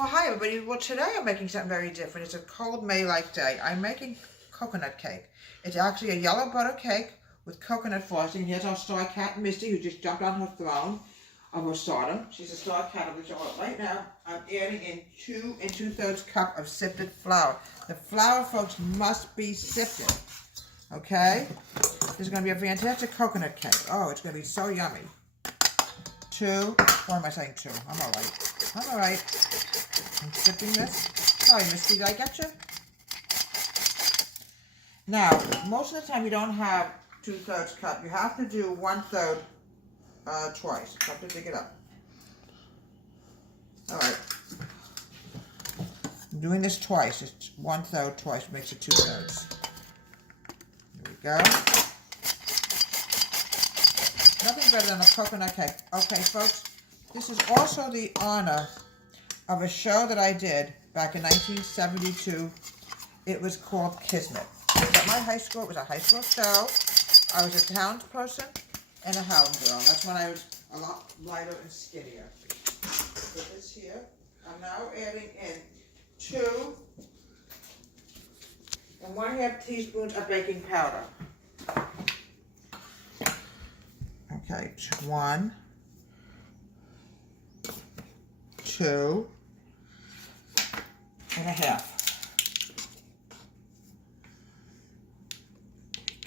Well, hi everybody. Well, today I'm making something very different. It's a cold May-like day. I'm making coconut cake. It's actually a yellow butter cake with coconut frosting. Here's our star cat, Misty, who just jumped on her throne of her stardom. She's a star cat of the show. Right now, I'm adding in 2 2/3 cup of sifted flour. The flour, folks, must be sifted. Okay? This is going to be a fantastic coconut cake. Oh, it's going to be so yummy. 2. Why am I saying 2? I'm all right. I'm all right. I'm sifting this. Sorry, Misty, did I get you? Now, most of the time you don't have 2/3 cup. You have to do 1/3 twice. So I have to dig it up. All right. I'm doing this twice. It's 1/3 twice. Makes it 2/3. There we go. Nothing better than a coconut cake. Okay, folks, this is also the honor of a show that I did back in 1972. It was called Kismet. It was at my high school. It was a high school show. I was a townsperson and a hound girl. That's when I was a lot lighter and skinnier. Put this here. I'm now adding in 2 1/2 teaspoons of baking powder. Okay, 1, 2 1/2.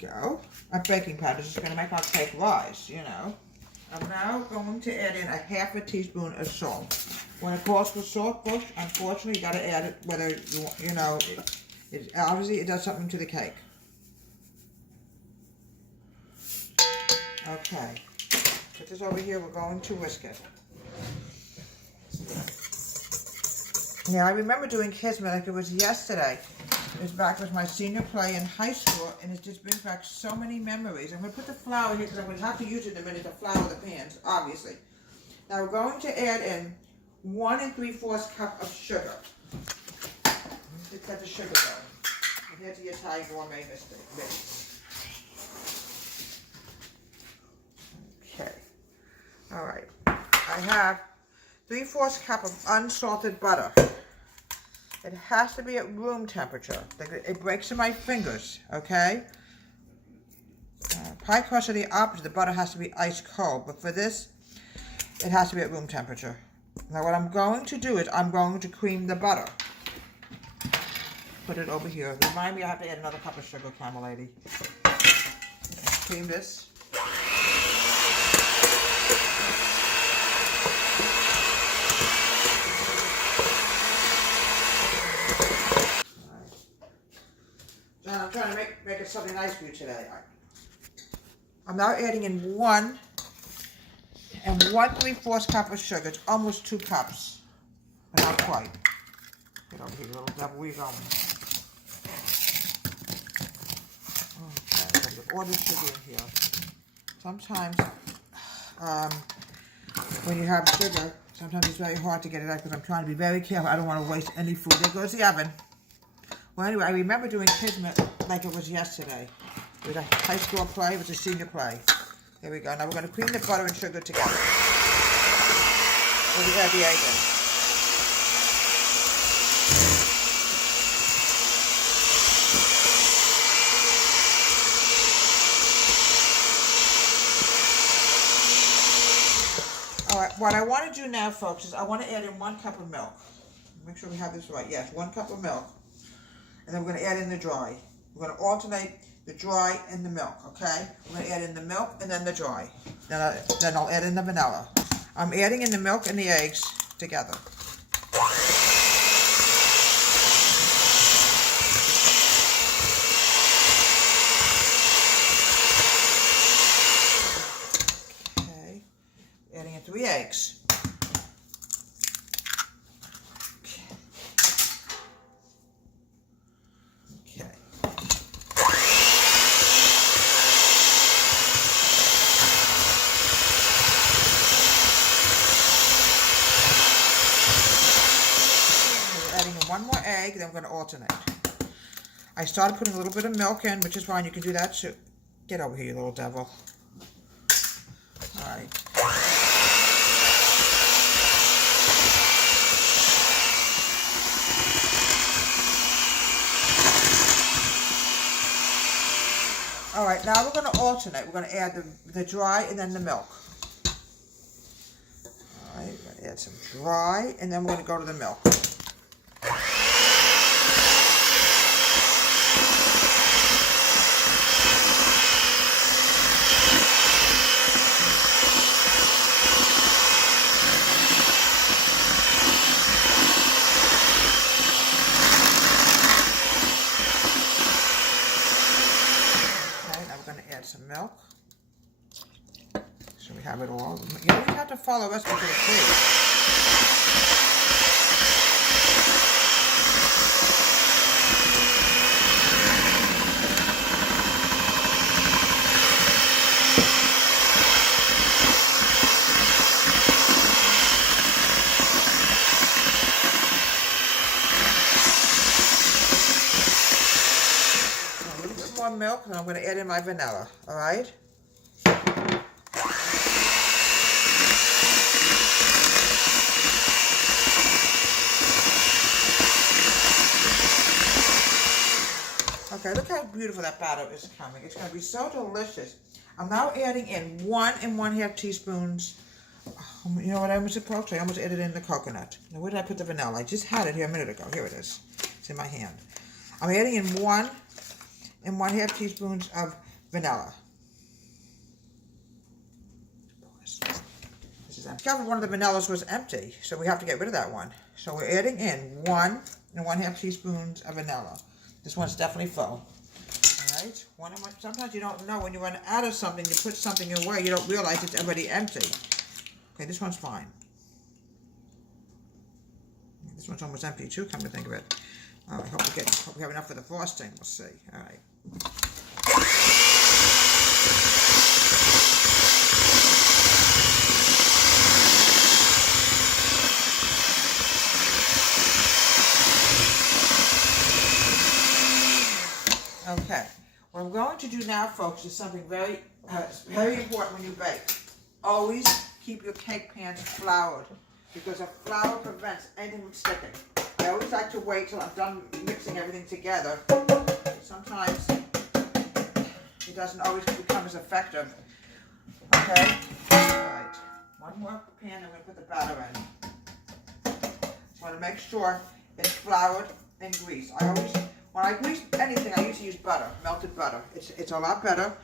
There we go. Our baking powder is just going to make our cake rise, you know. I'm now going to add in 1/2 teaspoon of salt. When it calls for salt, folks, unfortunately, you got to add it whether you know, obviously it does something to the cake. Okay. Put this over here. We're going to whisk it. Yeah, I remember doing Kismet like it was yesterday. It was back with my senior play in high school, and it just brings back so many memories. I'm going to put the flour here because I'm going to have to use it in a minute to flour the pans, obviously. Now we're going to add in 1 3/4 cup of sugar. Let's let the sugar go. And here's the Italian gourmet mix. Okay. All right. I have 3/4 cup of unsalted butter. It has to be at room temperature. It breaks in my fingers, okay? Pie crust are the opposite. The butter has to be ice cold. But for this, it has to be at room temperature. Now what I'm going to do is I'm going to cream the butter. Put it over here. Remind me I have to add another cup of sugar, Camel Lady. Cream this. I'm trying to make it something nice for you today. I'm now adding in 1 3/4 cup of sugar. It's almost 2 cups, but not quite. Get over here, little devil. Where you going? Okay, I'm going to get all this sugar in here. Sometimes, when you have sugar, sometimes it's very hard to get it out because I'm trying to be very careful. I don't want to waste any food. There goes the oven. Well, anyway, I remember doing Kismet like it was yesterday. It was a high school play. It was a senior play. Here we go. Now we're going to cream the butter and sugar together. We'll add the egg in. All right. What I want to do now, folks, is I want to add in 1 cup of milk. Make sure we have this right. Yes, 1 cup of milk. And then we're going to add in the dry. We're going to alternate the dry and the milk, okay? We're going to add in the milk and then the dry. Then I'll add in the vanilla. I'm adding in the milk and the eggs together. Okay. Adding in 3 eggs. One more egg, then we're going to alternate. I started putting a little bit of milk in, which is fine. You can do that too. Get over here, you little devil. All right. right, now we're going to alternate. We're going to add the dry and then the milk. All right, we're going to add some dry, and then we're going to go to the milk. Some milk, so we have it all. You don't have to follow us to the cake. Milk, and I'm going to add in my vanilla. All right. Okay, look how beautiful that batter is coming. It's going to be so delicious. I'm now adding in 1 1/2 teaspoons. You know what I almost approached? I almost added in the coconut. Now, where did I put the vanilla? I just had it here a minute ago. Here it is. It's in my hand. I'm adding in 1 1/2 teaspoons of vanilla. I discovered one of the vanillas was empty, so we have to get rid of that one. So we're adding in 1 1/2 teaspoons of vanilla. This one's definitely full. All right. Sometimes you don't know when you run out of something, you put something away, you don't realize it's already empty. Okay, this one's fine. This one's almost empty too, come to think of it. I hope we have enough for the frosting. We'll see. All right. Okay. What I'm going to do now, folks, is something very important when you bake. Always keep your cake pans floured, because a flour prevents anything from sticking. I always like to wait till I'm done mixing everything together. Sometimes it doesn't always become as effective. Okay? Alright. One more pan, I'm going to put the batter in. Just want to make sure it's floured and greased. When I grease anything, I usually use butter, melted butter. It's a lot better.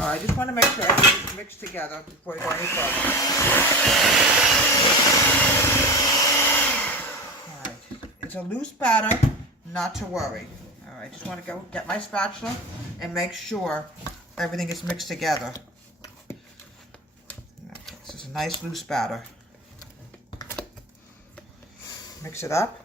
Alright, I just want to make sure everything's mixed together before you go any further. It's a loose batter, not to worry. All right, just want to go get my spatula and make sure everything is mixed together. Okay, this is a nice loose batter. Mix it up.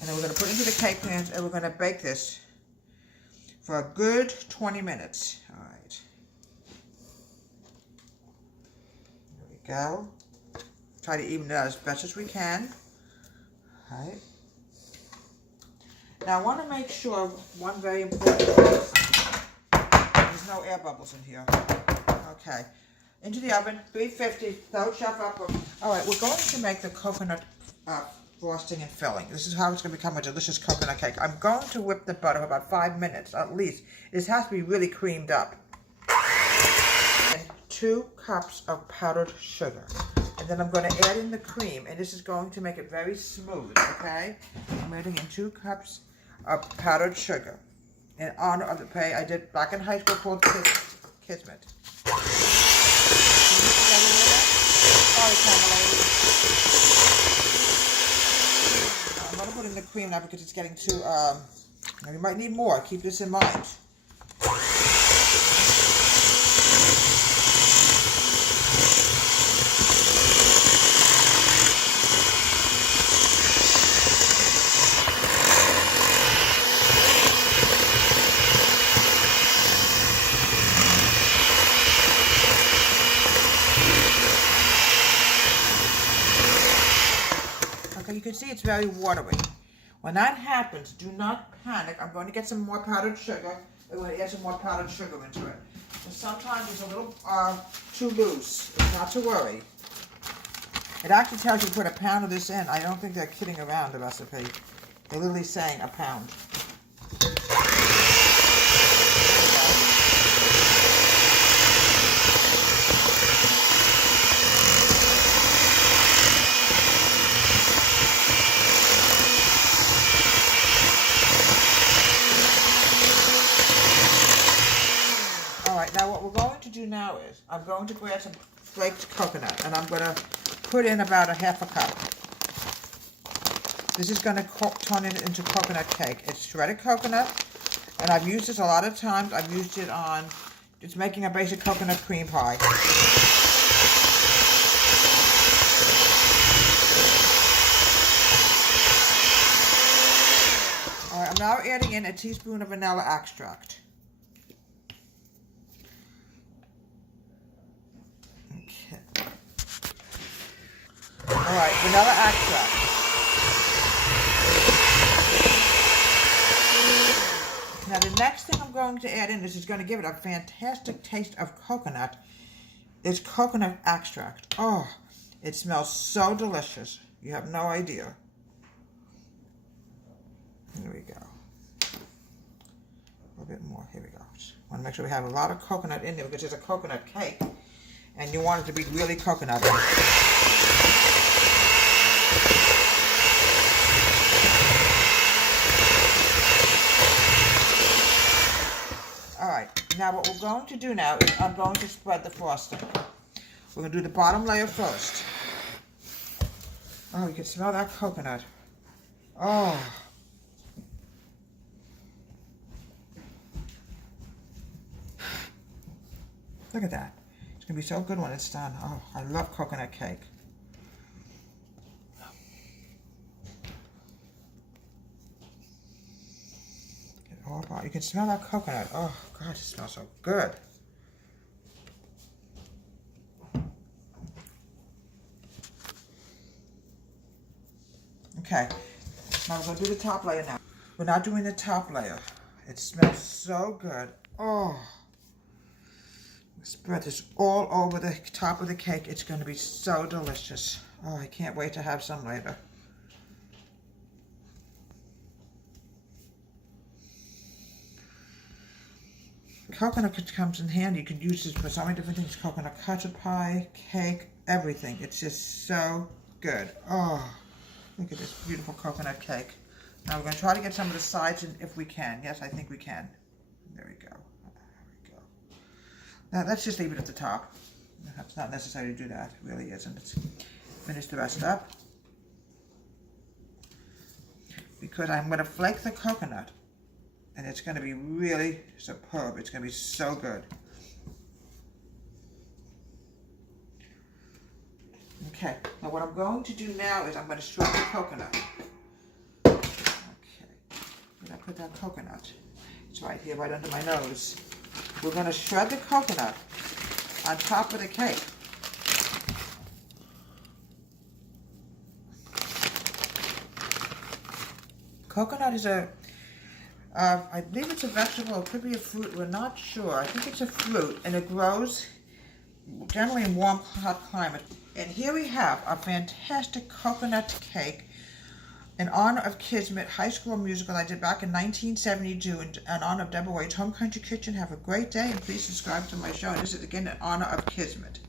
And then we're going to put it into the cake pans, and we're going to bake this for a good 20 minutes. All right. There we go. Try to even it out as best as we can. All right. Now I want to make sure one very important thing. There's no air bubbles in here. Okay. Into the oven, 350. Don't shove up. All right, we're going to make the coconut frosting and filling. This is how it's going to become a delicious coconut cake. I'm going to whip the butter for about 5 minutes at least. This has to be really creamed up. And 2 cups of powdered sugar. And then I'm going to add in the cream, and this is going to make it very smooth, okay? I'm adding in 2 cups of powdered sugar in honor of the pay I did back in high school called kismet. I'm going to put in the cream now because it's getting too, you might need more. Keep this in mind. You can see it's very watery. When that happens, do not panic. I'm going to get some more powdered sugar. I'm going to add some more powdered sugar into it. And sometimes it's a little too loose. Not to worry. It actually tells you to put a pound of this in. I don't think they're kidding around, the recipe. They're literally saying a pound. going to grab some flaked coconut, and I'm going to put in about a half a cup. This is going to turn it into coconut cake. It's shredded coconut, and I've used this a lot of times. I've used it on just making a basic coconut cream pie. All right, I'm now adding in a teaspoon of vanilla extract. Okay. All right, vanilla extract. Now the next thing I'm going to add in, this is going to give it a fantastic taste of coconut, is coconut extract. Oh, it smells so delicious. You have no idea. Here we go. A little bit more. Here we go. Just want to make sure we have a lot of coconut in there because it's a coconut cake, and you want it to be really coconutty. All right. Now what we're going to do now is I'm going to spread the frosting. We're going to do the bottom layer first. Oh, you can smell that coconut. Oh. Look at that. It's going to be so good when it's done. Oh, I love coconut cake. Get it all about. You can smell that coconut. Oh, God, it smells so good. Okay, now we're going to do the top layer now. We're not doing the top layer. It smells so good. Oh. Spread this all over the top of the cake. It's going to be so delicious. Oh, I can't wait to have some later. Coconut comes in handy. You can use this for so many different things. Coconut custard pie, cake, everything. It's just so good. Oh, look at this beautiful coconut cake. Now we're going to try to get some of the sides in if we can. Yes, I think we can. There we go. Now let's just leave it at the top. It's not necessary to do that. It really isn't. Let's finish the rest up. Because I'm going to flake the coconut. And it's going to be really superb. It's going to be so good. Okay. Now what I'm going to do now is I'm going to shred the coconut. Okay. Where did I put that coconut? It's right here, right under my nose. We're going to shred the coconut on top of the cake. Coconut is I believe it's a vegetable, it could be a fruit, we're not sure. I think it's a fruit, and it grows generally in warm, hot climates. And here we have a fantastic coconut cake in honor of Kismet high school musical I did back in 1972 in honor of Deborah White's Home Country Kitchen. Have a great day, and please subscribe to my show. And this is again in honor of Kismet.